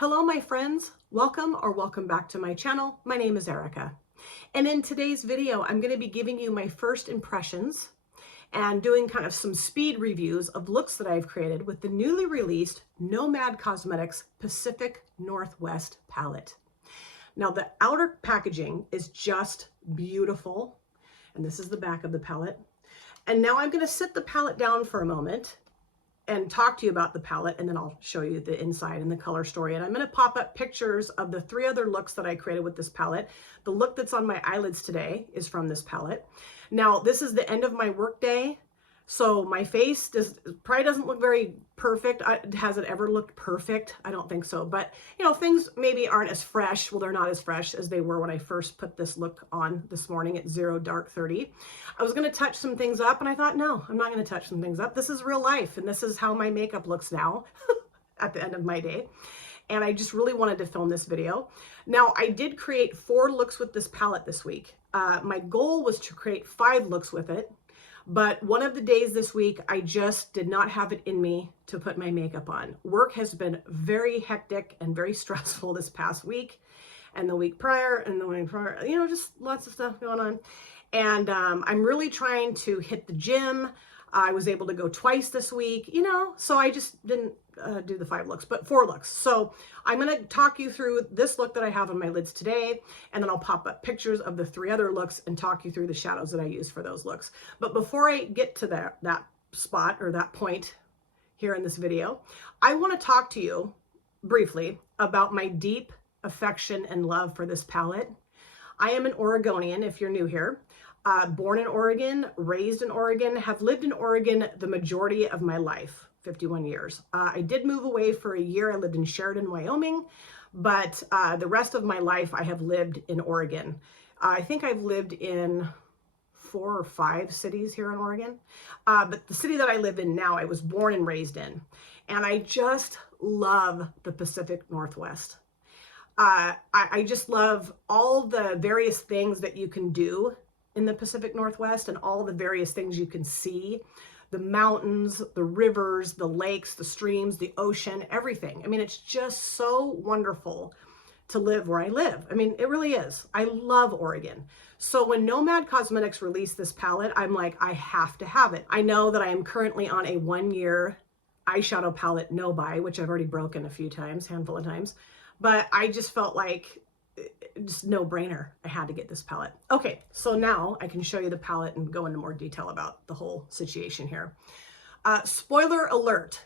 Hello, my friends. Welcome back to my channel. My name is Erica. And in today's video, I'm going to be giving you my first impressions and doing kind of some speed reviews of looks that I've created with the newly released Nomad Cosmetics Pacific Northwest palette. Now, the outer packaging is just beautiful. And this is the back of the palette. And now I'm going to sit the palette down for a moment and talk to you about the palette, and then I'll show you the inside and the color story. And I'm going to pop up pictures of the 3 other looks that I created with this palette. The look that's on my eyelids today is from this palette. Now, this is the end of my work day, so my face probably doesn't look very perfect. Has it ever looked perfect? I don't think so. But, you know, things maybe aren't as fresh. Well, they're not as fresh as they were when I first put this look on this morning at 0 dark 30. I was going to touch some things up, and I thought, no, I'm not going to touch some things up. This is real life, and this is how my makeup looks now at the end of my day. And I just really wanted to film this video. Now, I did create 4 looks with this palette this week. My goal was to create 5 looks with it. But one of the days this week, I just did not have it in me to put my makeup on. Work has been very hectic and very stressful this past week and the week prior and the week prior, you know, just lots of stuff going on. And I'm really trying to hit the gym. I was able to go twice this week, you know, so I just didn't do the 5 looks, but 4 looks. So I'm going to talk you through this look that I have on my lids today, and then I'll pop up pictures of the 3 other looks and talk you through the shadows that I use for those looks. But before I get to that spot or that point here in this video, I want to talk to you briefly about my deep affection and love for this palette. I am an Oregonian, if you're new here. Born in Oregon, raised in Oregon, have lived in Oregon the majority of my life, 51 years. I did move away for a year. I lived in Sheridan, Wyoming, but the rest of my life I have lived in Oregon. I think I've lived in 4 or 5 cities here in Oregon, but the city that I live in now, I was born and raised in, and I just love the Pacific Northwest. I just love all the various things that you can do in the Pacific Northwest and all the various things you can see, the mountains, the rivers, the lakes, the streams, the ocean, everything. I mean, it's just so wonderful to live where I live. I mean, it really is. I love Oregon. So when Nomad Cosmetics released this palette, I'm like, I have to have it. I know that I am currently on a 1-year eyeshadow palette no buy, which I've already broken a few times, handful of times, but I just felt like just no brainer. I had to get this palette. Okay, so now I can show you the palette and go into more detail about the whole situation here. Spoiler alert.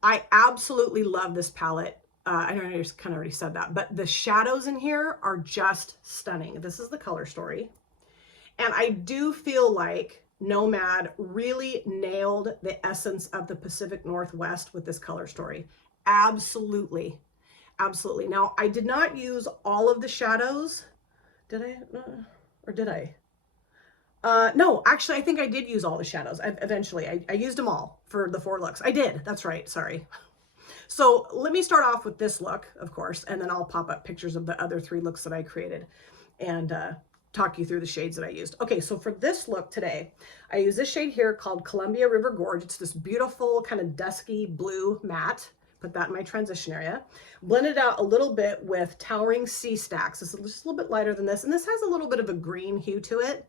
I absolutely love this palette. I know I just kind of already said that, but the shadows in here are just stunning. This is the color story. And I do feel like Nomad really nailed the essence of the Pacific Northwest with this color story. Absolutely. Absolutely. Now, I did not use all of the shadows. Did I? Or did I? No, actually, I think I did use all the shadows. Eventually, I used them all for the 4 looks. I did. That's right. Sorry. So let me start off with this look, of course, and then I'll pop up pictures of the other 3 looks that I created and talk you through the shades that I used. Okay, so for this look today, I use this shade here called Columbia River Gorge. It's this beautiful kind of dusky blue matte. Put that in my transition area. Blend it out a little bit with Towering Sea Stacks. This is just a little bit lighter than this, and this has a little bit of a green hue to it.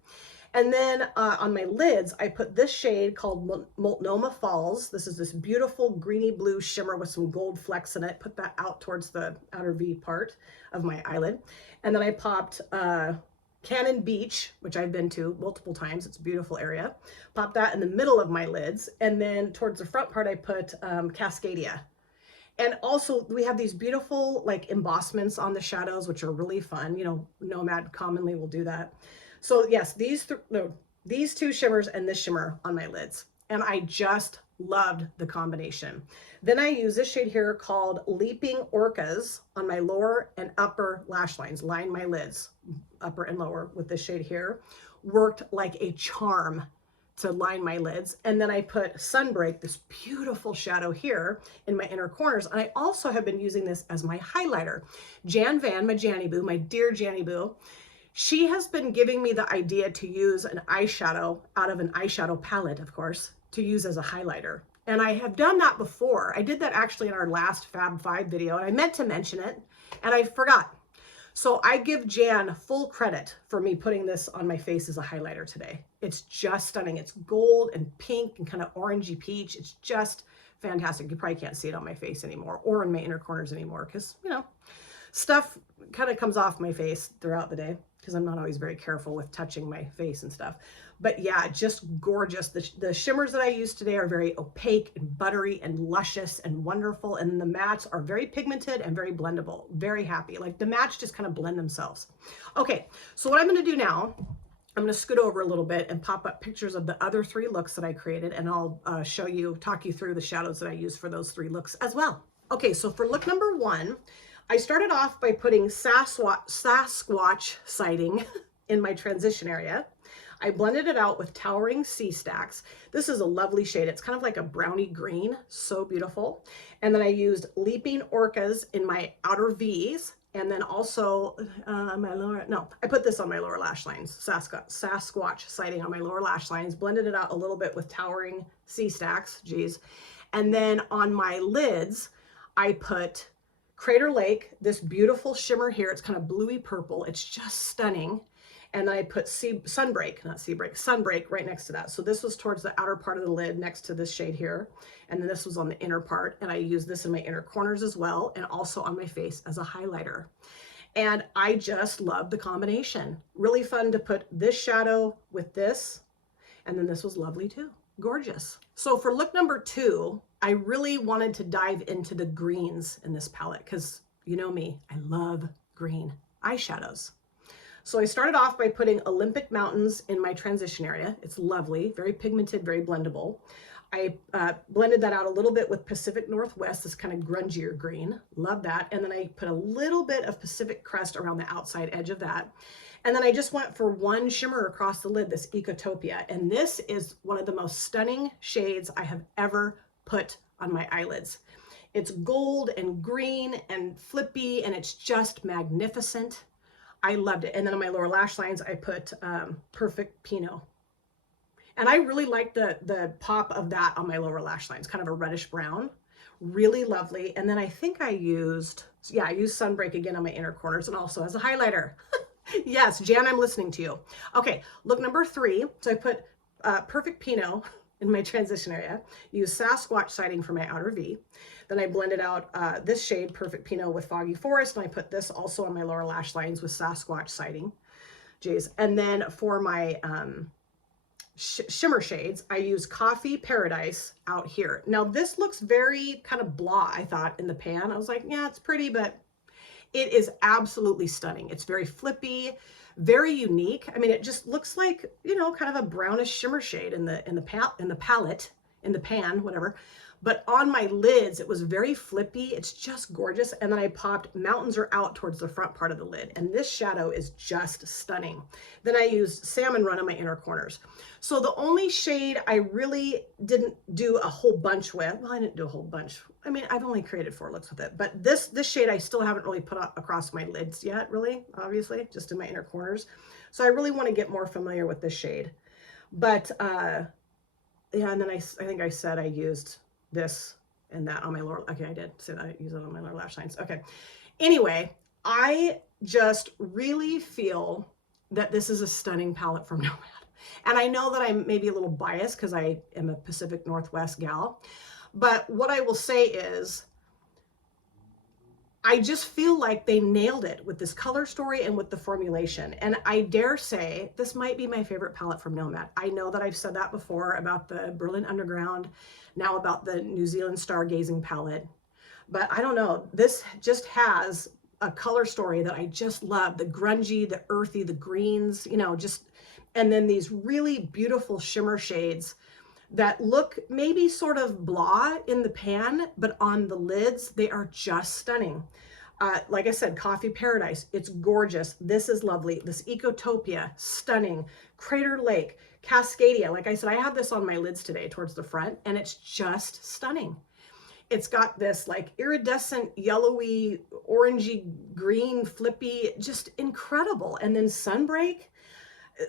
And then on my lids, I put this shade called Multnomah Falls. This is this beautiful greeny blue shimmer with some gold flecks in it. Put that out towards the outer V part of my eyelid. And then I popped Cannon Beach, which I've been to multiple times. It's a beautiful area. Pop that in the middle of my lids. And then towards the front part, I put Cascadia. And also we have these beautiful like embossments on the shadows, which are really fun. You know, Nomad commonly will do that. So yes, these 2 shimmers and this shimmer on my lids. And I just loved the combination. Then I use this shade here called Leaping Orcas on my lower and upper lash lines. Line my lids, upper and lower, with this shade here. Worked like a charm to line my lids. And then I put Sunbreak, this beautiful shadow here in my inner corners. And I also have been using this as my highlighter. Jan Van, my Janny Boo, my dear Janny Boo, she has been giving me the idea to use an eyeshadow out of an eyeshadow palette, of course, to use as a highlighter. And I have done that before. I did that actually in our last Fab 5 video, and I meant to mention it, and I forgot. So I give Jan full credit for me putting this on my face as a highlighter today. It's just stunning. It's gold and pink and kind of orangey peach. It's just fantastic. You probably can't see it on my face anymore or in my inner corners anymore because, you know, stuff kind of comes off my face throughout the day because I'm not always very careful with touching my face and stuff. But yeah, just gorgeous. The shimmers that I use today are very opaque and buttery and luscious and wonderful. And the mattes are very pigmented and very blendable. Very happy. Like the mattes just kind of blend themselves. Okay, so what I'm going to do now, I'm going to scoot over a little bit and pop up pictures of the other 3 looks that I created. And I'll talk you through the shadows that I use for those 3 looks as well. Okay, so for look number 1, I started off by putting Sasquatch sighting in my transition area. I blended it out with Towering Sea Stacks. This is a lovely shade. It's kind of like a brownie green, so beautiful. And then I used Leaping Orcas in my outer V's. And then also I put this on my lower lash lines, Sasquatch sighting on my lower lash lines, blended it out a little bit with Towering Sea Stacks, geez. And then on my lids, I put Crater Lake, this beautiful shimmer here. It's kind of bluey purple. It's just stunning. And then I put Sunbreak right next to that. So this was towards the outer part of the lid next to this shade here. And then this was on the inner part. And I use this in my inner corners as well. And also on my face as a highlighter. And I just love the combination. Really fun to put this shadow with this. And then this was lovely too. Gorgeous. So for look number 2, I really wanted to dive into the greens in this palette because you know me, I love green eyeshadows. So I started off by putting Olympic Mountains in my transition area. It's lovely, very pigmented, very blendable. I blended that out a little bit with Pacific Northwest, this kind of grungier green. Love that. And then I put a little bit of Pacific Crest around the outside edge of that. And then I just went for one shimmer across the lid, this Ecotopia. And this is one of the most stunning shades I have ever put on my eyelids. It's gold and green and flippy, and it's just magnificent. I loved it. And then on my lower lash lines, I put Perfect Pinot. And I really like the pop of that on my lower lash lines, kind of a reddish brown. Really lovely. And then I think I used Sunbreak again on my inner corners and also as a highlighter. Yes, Jan, I'm listening to you. Okay, look number 3. So I put Perfect Pinot in my transition area, use Sasquatch sighting for my outer V. Then I blended out this shade, Perfect Pinot, with Foggy Forest, and I put this also on my lower lash lines with Sasquatch sighting. Jeez. And then for my shimmer shades, I use Coffee Paradise out here. Now this looks very kind of blah, I thought, in the pan. I was like, yeah, it's pretty, but it is absolutely stunning. It's very flippy, very unique. I mean, it just looks like, you know, kind of a brownish shimmer shade in the palette, in the pan, whatever. But on my lids, it was very flippy. It's just gorgeous. And then I popped Mountains Are Out towards the front part of the lid. And this shadow is just stunning. Then I used Salmon Run on my inner corners. So the only shade I really didn't do a whole bunch with, well, I didn't do a whole bunch. I mean, I've only created 4 looks with it, but this shade I still haven't really put across my lids yet, really, obviously, just in my inner corners. So I really want to get more familiar with this shade. But yeah, and then I think I said I used this and that on my lower, okay, I did say that I use it on my lower lash lines. Okay. Anyway, I just really feel that this is a stunning palette from Nomad. And I know that I'm maybe a little biased because I am a Pacific Northwest gal, but what I will say is I just feel like they nailed it with this color story and with the formulation. And I dare say this might be my favorite palette from Nomad. I know that I've said that before about the Berlin Underground, now about the New Zealand Stargazing palette. But I don't know, this just has a color story that I just love. The grungy, the earthy, the greens, you know, just, and then these really beautiful shimmer shades that look maybe sort of blah in the pan, but on the lids, they are just stunning. Like I said, Coffee Paradise, it's gorgeous. This is lovely. This Ecotopia, stunning. Crater Lake, Cascadia. Like I said, I have this on my lids today towards the front, and it's just stunning. It's got this like iridescent, yellowy, orangey, green, flippy, just incredible. And then Sunbreak,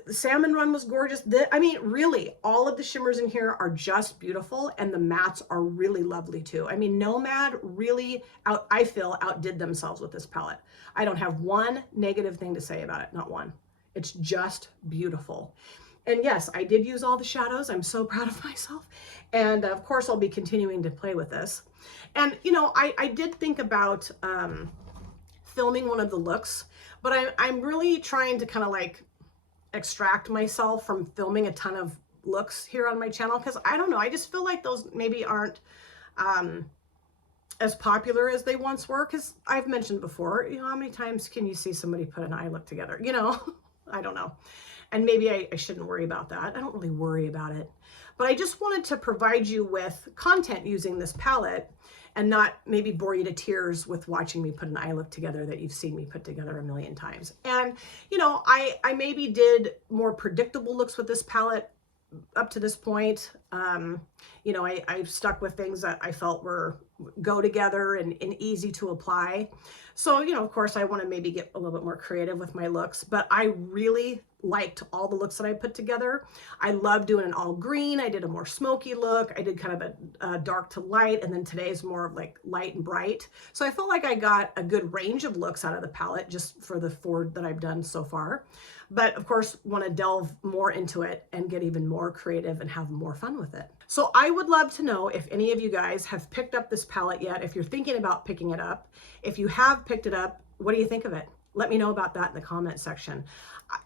The salmon run was gorgeous. I mean, really, all of the shimmers in here are just beautiful, and the mattes are really lovely too. I mean, Nomad really I feel, outdid themselves with this palette. I don't have one negative thing to say about it, not one. It's just beautiful. And yes, I did use all the shadows. I'm so proud of myself. And of course, I'll be continuing to play with this. And, you know, I did think about filming one of the looks, but I'm really trying to kind of like extract myself from filming a ton of looks here on my channel, because I don't know, I just feel like those maybe aren't as popular as they once were, because I've mentioned before, you know, how many times can you see somebody put an eye look together, you know? I don't know. And maybe I shouldn't worry about that. I don't really worry about it, but I just wanted to provide you with content using this palette and not maybe bore you to tears with watching me put an eye look together that you've seen me put together a million times. And, you know, I maybe did more predictable looks with this palette up to this point. You know, I've stuck with things that I felt were go together and easy to apply. So, you know, of course, I want to maybe get a little bit more creative with my looks, but I really liked all the looks that I put together. I love doing an all green. I did a more smoky look. I did kind of a dark to light, and then today's more of like light and bright. So I felt like I got a good range of looks out of the palette just for the 4 that I've done so far. But of course, want to delve more into it and get even more creative and have more fun with it. So I would love to know if any of you guys have picked up this palette yet, if you're thinking about picking it up. If you have picked it up, what do you think of it? Let me know about that in the comment section.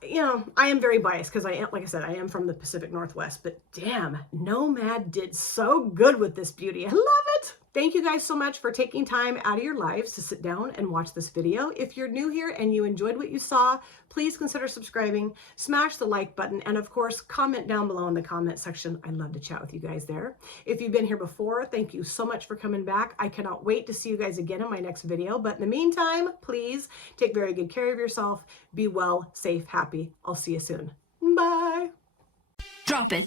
You know, I am very biased because I am, like I said, I am from the Pacific Northwest, but damn, Nomad did so good with this beauty. I love it. Thank you guys so much for taking time out of your lives to sit down and watch this video. If you're new here and you enjoyed what you saw, please consider subscribing, smash the like button, and of course, comment down below in the comment section. I'd love to chat with you guys there. If you've been here before, thank you so much for coming back. I cannot wait to see you guys again in my next video. But in the meantime, please take very good care of yourself. Be well, safe, happy. I'll see you soon. Bye. Drop it.